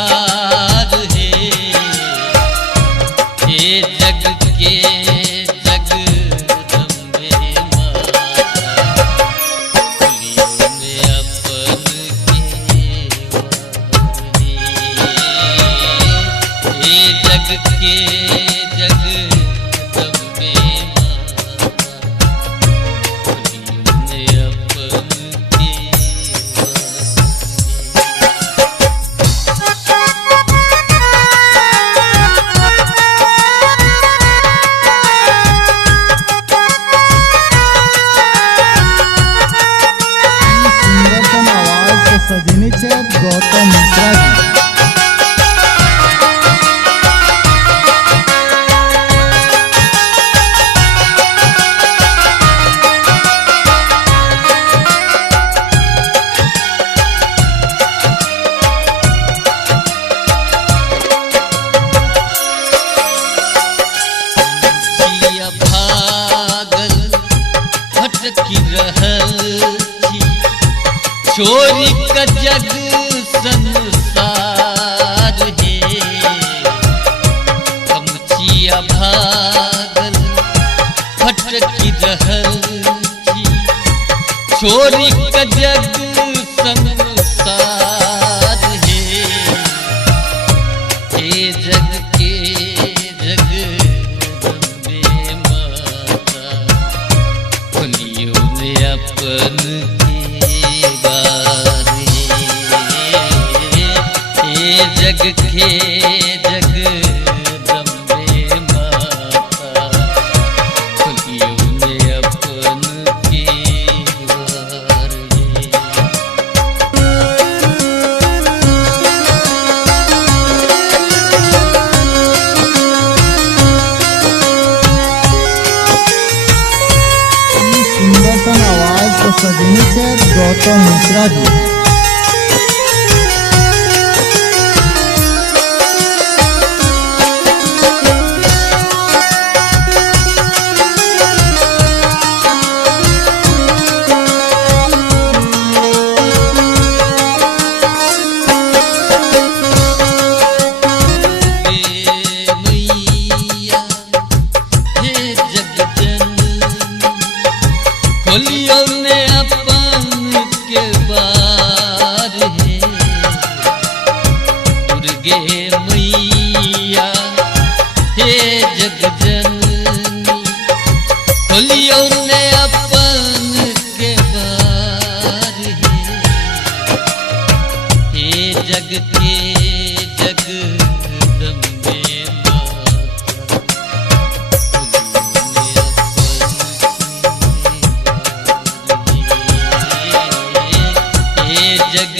संसार है। ये जग के जगदम्बे माता, फूलियों में अपन केवल। ये जग के जगदम्बे माता, फूलियों में अपन सजनी छे गौतम मिश्रा जी। भागल भटकी रहल छी, चोरी का जग संसार है। कमचिया भागल भटकी रहल छी, चोरी का जग संसार है। ये जग के जगदम्बे माता, फूलियों में अपन जग के जगदम्बे माता, फूलियों में अपन केवार। सुंदर आवाज को सजनी छे गौतम मिश्रा जी। फूलियों में अपन के बार है। दुर्गे मैया हे जगजननी, फूलियों में अपन के बार है। हे जग के जगदम्बे जग